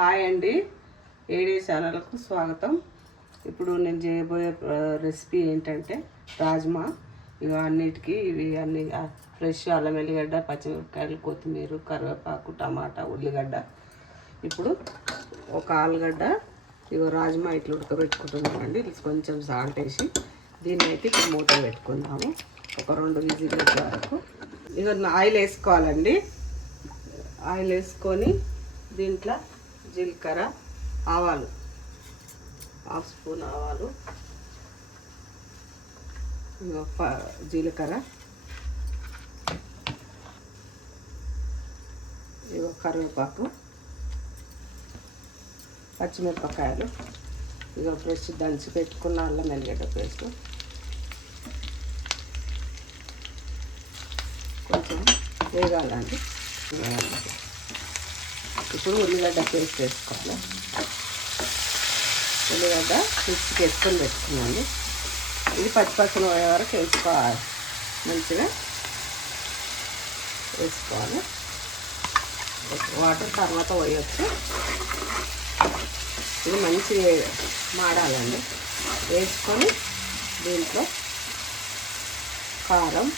Hi అండి, ఏడే ఛానల్కు స్వాగతం. ఇప్పుడు నేను చేయబోయే రెసిపీ ఏంటంటే రాజ్మా. ఇవి అన్నిటికీ అన్ని ఫ్రెష్ అల్లం వెల్లిగడ్డ, పచ్చిమిరపకాయలు, కొత్తిమీర, కరివేపాకు, టమాటా, ఉల్లిగడ్డ. ఇప్పుడు ఒక ఆలుగడ్డ రాజ్మా ఇట్లా ఉడకబెట్టుకుంటున్నామండి. కొంచెం సాల్ట్ వేసి దీన్ని అయితే ఇప్పుడు మూత పెట్టుకుందాము ఒక 2 విజిల్ వరకు. ఆయిల్ వేసుకోవాలండి. ఆయిల్ వేసుకొని దీంట్లో జీలకర్ర, ఆవాలు, 1/2 స్పూన్ ఆవాలు, జీలకర్ర, కరివేపాకు, పచ్చిమిరపకాయలు, ఫ్రెష్ దంచి పెట్టుకున్న అల్లం వెల్లిగడ్డ పేస్ట్, కొంచెం వేగాలండి. ఇప్పుడు ఉల్లిగడ్డ పేస్ట్ వేసుకోవాలి. ఉల్లిగడ్డ మిక్సీకి వేసుకొని పెట్టుకున్నాను. ఇది పచ్చిపచ్చని పోయే వరకు వేసుకోవాలి. మంచిగా వేసుకోవాలి. వాటర్ తర్వాత పోయొచ్చు. ఇది మంచిగా మాడాలండి. వేసుకొని దీంట్లో కారం,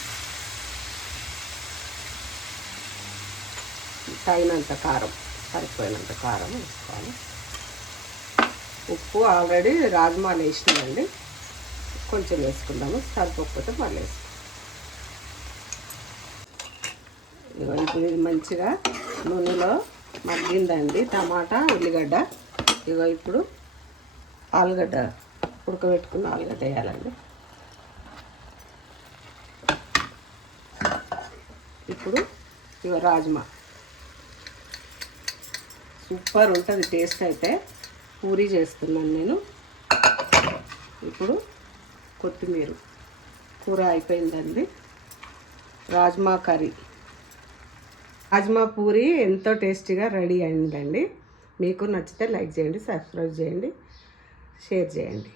తగినంత కారం, సరిపోయినంత కారం వేసుకోవాలి. ఉప్పు ఆల్రెడీ రాజ్మాలు వేసినామండి, కొంచెం వేసుకుందాము. సరిపోకపోతే మళ్ళీ వేసుకుందాం. ఇప్పుడు ఇది మంచిగా నూనెలో మగ్గిందండి. టమాటా, ఉల్లిగడ్డ. ఇప్పుడు ఆలుగడ్డ, ఉడకబెట్టుకున్న ఆలుగడ్డ వేయాలండి. ఇప్పుడు రాజ్మా సూపర్ ఉంటుంది టేస్ట్. అయితే పూరీ చేస్తున్నాను నేను. ఇప్పుడు కొత్తిమీర. కూర అయిపోయిందండి. రాజ్మా కర్రీ, రాజ్మా పూరీ ఎంతో టేస్టీగా రెడీ అయిందండి. మీకు నచ్చితే లైక్ చేయండి, సబ్స్క్రైబ్ చేయండి, షేర్ చేయండి.